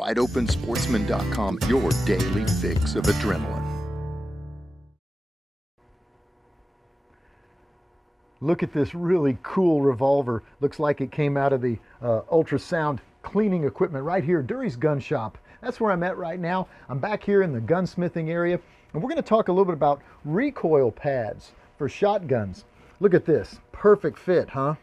WideOpenSportsman.com, your daily fix of adrenaline. Look at this really cool revolver. Looks like it came out of the ultrasound cleaning equipment right here, Dury's gun shop. That's where I'm at right now. I'm back here in the gunsmithing area, and we're going to talk a little bit about recoil pads for shotguns. Look at this. Perfect fit, huh?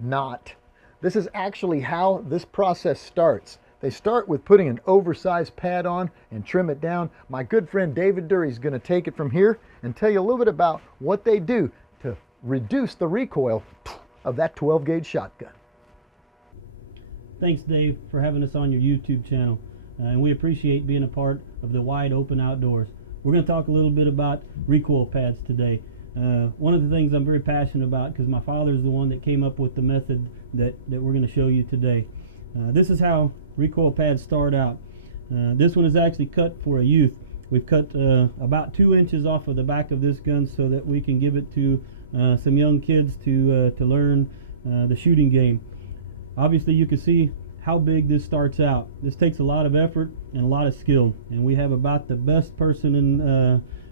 Not. This is actually how this process starts. They start with putting an oversized pad on and trim it down. My good friend David Dury is going to take it from here and tell you a little bit about what they do to reduce the recoil of that 12 gauge shotgun. Thanks, Dave, for having us on your YouTube channel, and we appreciate being a part of the wide open outdoors. We're going to talk a little bit about recoil pads today. One of the things I'm very passionate about, because my father is the one that came up with the method that we're going to show you today. This is how recoil pads start out. This one is actually cut for a youth. We've cut about 2 inches off of the back of this gun so that we can give it to some young kids to learn the shooting game. Obviously, you can see how big this starts out. This takes a lot of effort and a lot of skill, and we have about the best person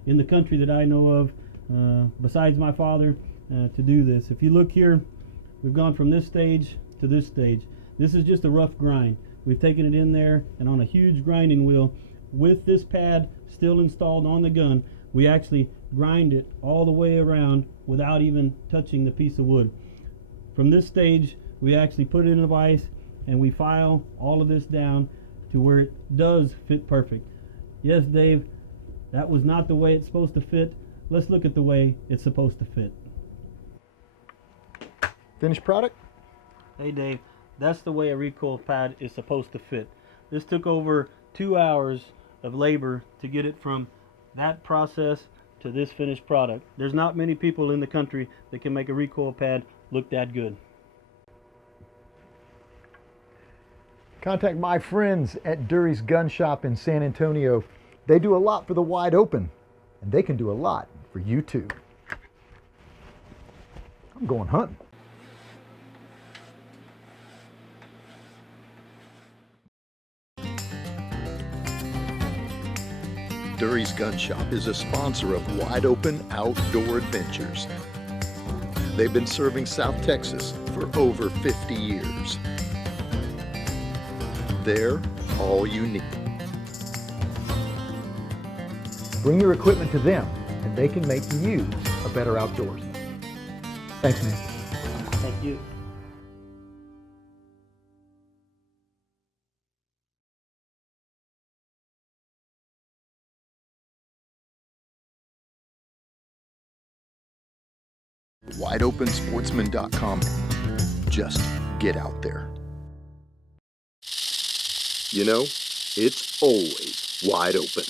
in the country that I know of, besides my father, to do this. If you look here, we've gone from this stage to this stage. This is just a rough grind. We've taken it in there, and on a huge grinding wheel, with this pad still installed on the gun, we actually grind it all the way around without even touching the piece of wood. From this stage, we actually put it in a vise and we file all of this down to where it does fit perfect. Yes, Dave, that was not the way it's supposed to fit. Let's look at the way it's supposed to fit. Finished product? Hey Dave, that's the way a recoil pad is supposed to fit. This took over 2 hours of labor to get it from that process to this finished product. There's not many people in the country that can make a recoil pad look that good. Contact my friends at Dury's Gun Shop in San Antonio. They do a lot for the wide open, and they can do a lot for you too. I'm going hunting. Dury's Gun Shop is a sponsor of Wide Open Outdoor Adventures. They've been serving South Texas for over 50 years. They're all you need. Bring your equipment to them, and they can make you a better outdoorsman. Thanks, man. Thank you. WideOpenSportsman.com. Just get out there. You know, it's always wide open.